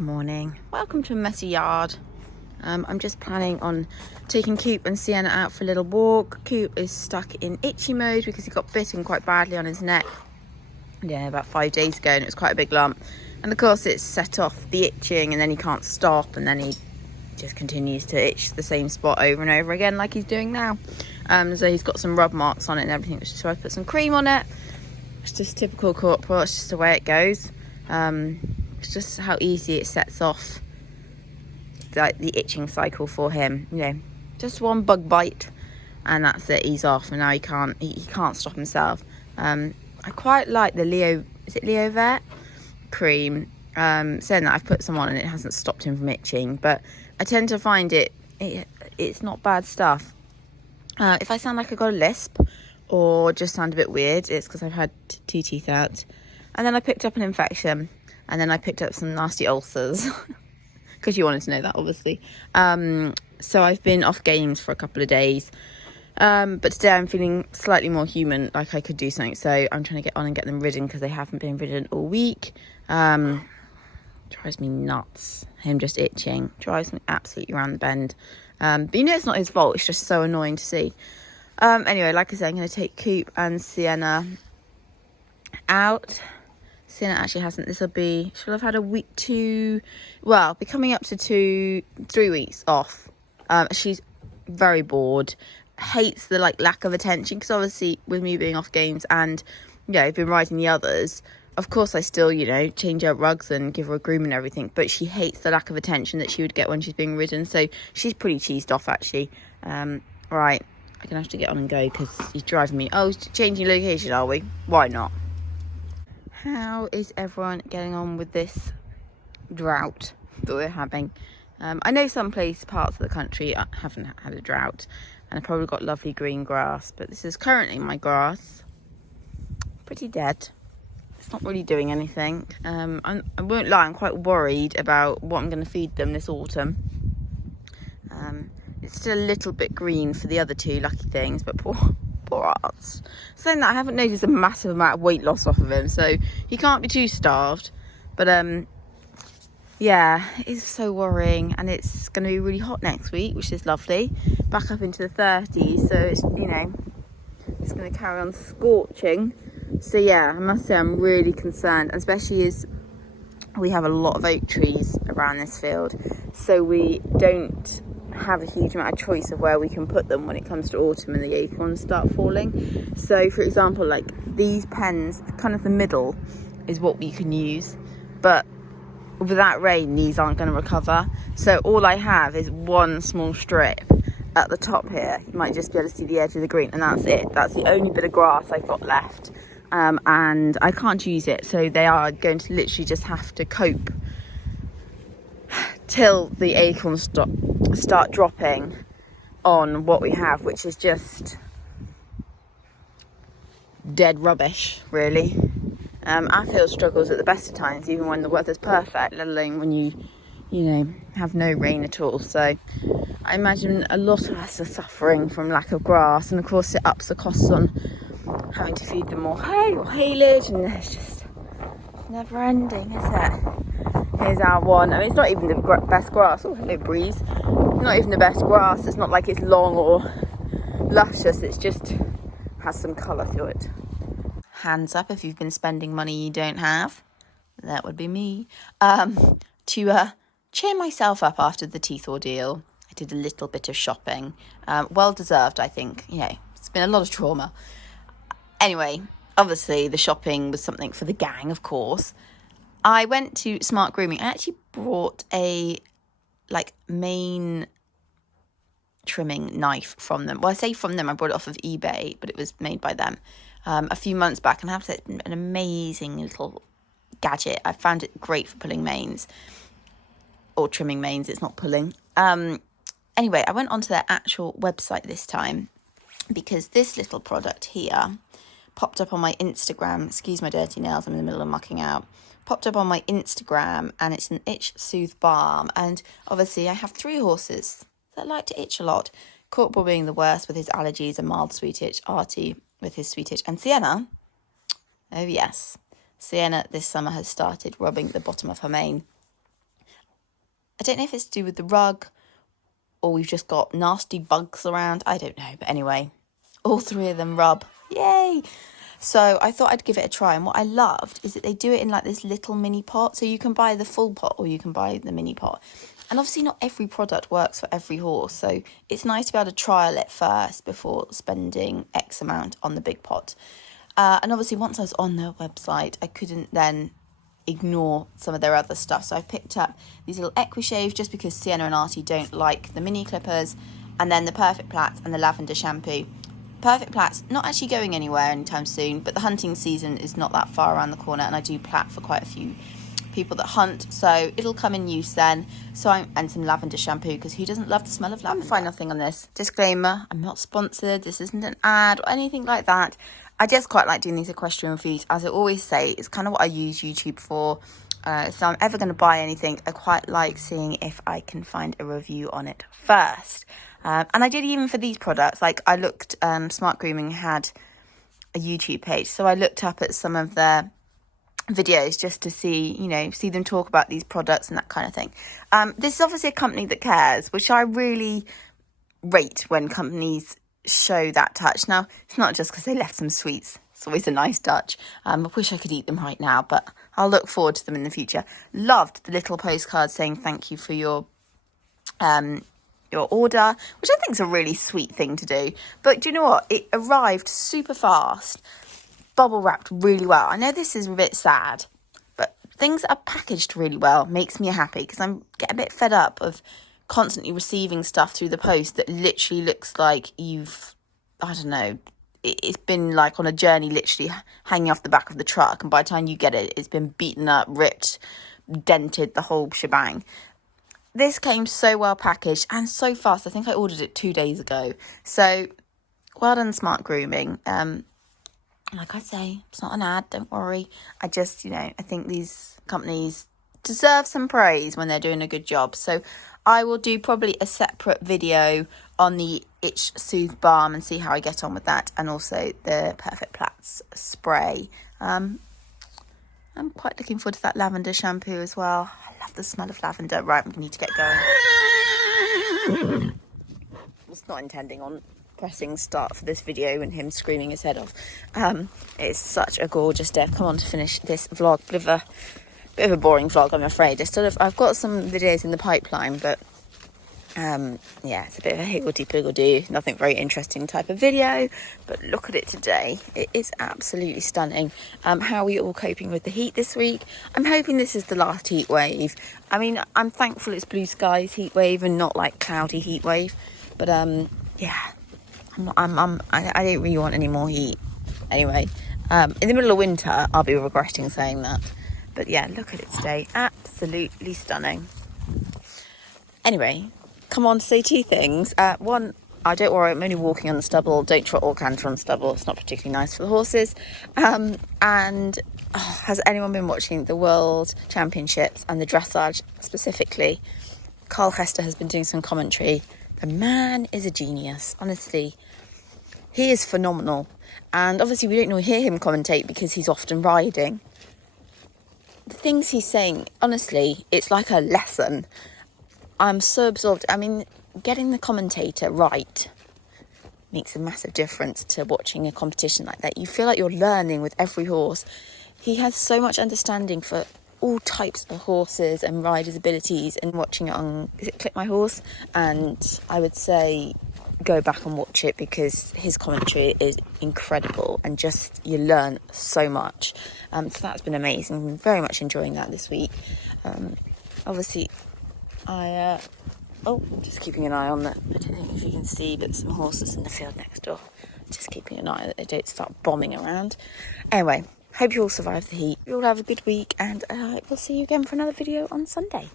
Good morning. Welcome to a messy yard. I'm just planning on taking Coop and Sienna out for a little walk. Coop is stuck in itchy mode because he got bitten quite badly on his neck. Yeah, about 5 days ago, and it was quite a big lump. And of course it's set off the itching, and then he can't stop, and then he just continues to itch the same spot over and over again like he's doing now. So he's got some rub marks on it and everything, so I put some cream on it. It's just typical Corp, it's just the way it goes. It's just how easy it sets off like the itching cycle for him. You know, just one bug bite and that's it, he's off, and now he can't stop himself. I quite like the Leo Vet cream. Saying that, I've put some on and it hasn't stopped him from itching, but I tend to find it's not bad stuff. If I sound like I got a lisp or just sound a bit weird, it's because I've had 2 teeth out, and then I picked up an infection, and then I picked up some nasty ulcers because you wanted to know that, obviously. So I've been off games for a couple of days, but today I'm feeling slightly more human, like I could do something, so I'm trying to get on and get them ridden because they haven't been ridden all week. Drives me nuts, him just itching, drives me absolutely around the bend. But you know it's not his fault, it's just so annoying to see. Anyway, like I said, I'm going to take Coop and Sienna out. Sienna actually hasn't, she'll have had a week, be coming up to 3 weeks off. She's very bored, hates the lack of attention, because obviously with me being off games and I've been riding the others, of course I still change her rugs and give her a groom and everything, but she hates the lack of attention that she would get when she's being ridden, so she's pretty cheesed off actually. Right, I'm gonna have to get on and go because he's driving me. Oh, changing location, are we? Why not? How is everyone getting on with this drought that we're having? I know some parts of the country haven't had a drought and I've probably got lovely green grass, but this is currently my grass. Pretty dead. It's not really doing anything. I won't lie, I'm quite worried about what I'm going to feed them this autumn. It's still a little bit green for the other 2 lucky things, but poor Arts. Saying that, I haven't noticed a massive amount of weight loss off of him, so he can't be too starved. But yeah, it's so worrying, and it's going to be really hot next week, which is lovely. Back up into the 30s, so it's it's going to carry on scorching. So yeah, I must say I'm really concerned, especially as we have a lot of oak trees around this field, so we don't have a huge amount of choice of where we can put them when it comes to autumn and the acorns start falling. So for example, like these pens, kind of the middle is what we can use, but without rain these aren't going to recover, so all I have is one small strip at the top here. You might just be able to see the edge of the green, and that's it. That's the only bit of grass I've got left. And I can't use it, so they are going to literally just have to cope till the acorns start dropping on what we have, which is just dead rubbish, really. Our field struggles at the best of times, even when the weather's perfect, let alone when you have no rain at all. So I imagine a lot of us are suffering from lack of grass, and of course it ups the costs on having to feed them more hay or haylage, and it's never ending, is it? Here's our one. I mean, it's not even the best grass. Oh, hello, breeze. Not even the best grass. It's not like it's long or luscious. It's just has some colour to it. Hands up if you've been spending money you don't have. That would be me. To cheer myself up after the teeth ordeal, I did a little bit of shopping. Well deserved, I think. It's been a lot of trauma. Anyway, obviously the shopping was something for the gang, of course. I went to Smart Grooming. I actually brought a mane trimming knife from them. Well, I say from them, I brought it off of eBay, but it was made by them a few months back, and I have to say, an amazing little gadget. I found it great for pulling manes or trimming manes. It's not pulling. Anyway, I went onto their actual website this time because this little product here popped up on my Instagram. Excuse my dirty nails, I'm in the middle of mucking out. Popped up on my Instagram, and it's an itch soothe balm. And obviously I have 3 horses that like to itch a lot. Corporal being the worst with his allergies and mild sweet itch, Artie with his sweet itch, and Sienna, oh yes, Sienna this summer has started rubbing the bottom of her mane. I don't know if it's to do with the rug or we've just got nasty bugs around. I don't know. But anyway, all 3 of them rub. Yay! So I thought I'd give it a try. And what I loved is that they do it in like this little mini pot. So you can buy the full pot or you can buy the mini pot. And obviously not every product works for every horse. So it's nice to be able to trial it first before spending X amount on the big pot. And obviously once I was on their website, I couldn't then ignore some of their other stuff. So I picked up these little Equishaves just because Sienna and Artie don't like the mini clippers. And then the Perfect Plats and the lavender shampoo. Perfect Plat's not actually going anywhere anytime soon, but the hunting season is not that far around the corner, and I do plat for quite a few people that hunt, so it'll come in use then. And some lavender shampoo, because who doesn't love the smell of lavender? Final thing on this, disclaimer, I'm not sponsored, this isn't an ad or anything like that. I just quite like doing these equestrian reviews. As I always say, it's kind of what I use YouTube for. So I'm ever going to buy anything, I quite like seeing if I can find a review on it first. And I did even for these products. Like I looked, Smart Grooming had a YouTube page, so I looked up at some of their videos just to see, see them talk about these products and that kind of thing. This is obviously a company that cares, which I really rate when companies show that touch. Now, it's not just because they left some sweets. It's always a nice touch. I wish I could eat them right now, but I'll look forward to them in the future. Loved the little postcard saying thank you for your order, which I think is a really sweet thing to do. But do you know what? It arrived super fast, bubble wrapped really well. I know this is a bit sad, but things that are packaged really well makes me happy, because I'm getting a bit fed up of constantly receiving stuff through the post that literally looks like it's been like on a journey, literally hanging off the back of the truck, and by the time you get it, it's been beaten up, ripped, dented, the whole shebang. This came so well packaged and so fast. I think I ordered it 2 days ago. So, well done, Smart Grooming. Like I say, it's not an ad, don't worry. I just, I think these companies deserve some praise when they're doing a good job. So, I will do probably a separate video on the Itch Soothe Balm and see how I get on with that. And also the Perfect Plats spray. I'm quite looking forward to that lavender shampoo as well. I love the smell of lavender. Right, we need to get going. I was not intending on pressing start for this video and him screaming his head off. It's such a gorgeous day. I've come on to finish this vlog. Bit of a boring vlog, I'm afraid. I've got some videos in the pipeline, but it's a bit of a higgledy-piggledy, nothing very interesting type of video, but look at it today. It is absolutely stunning. How are we all coping with the heat this week? I'm hoping this is the last heat wave. I mean, I'm thankful it's blue skies heat wave and not like cloudy heat wave, but I don't really want any more heat. Anyway, in the middle of winter, I'll be regretting saying that. But yeah, look at it today. Absolutely stunning. Anyway, come on to say 2 things. One, don't worry, I'm only walking on the stubble. Don't trot or canter on stubble. It's not particularly nice for the horses. Has anyone been watching the World Championships and the dressage specifically? Carl Hester has been doing some commentary. The man is a genius, honestly. He is phenomenal. And obviously we don't hear him commentate because he's often riding. The things he's saying, honestly, it's like a lesson. I'm so absorbed. I mean, getting the commentator right makes a massive difference to watching a competition like that. You feel like you're learning with every horse. He has so much understanding for all types of horses and riders' abilities, and watching it on, is it Clip My Horse? And I would say go back and watch it, because his commentary is incredible and just you learn so much. So that's been amazing. I'm very much enjoying that this week. Obviously, I'm just keeping an eye on that. I don't know if you can see, but some horses in the field next door. Just keeping an eye that they don't start bombing around. Anyway, hope you all survive the heat. You all have a good week, and we'll see you again for another video on Sunday.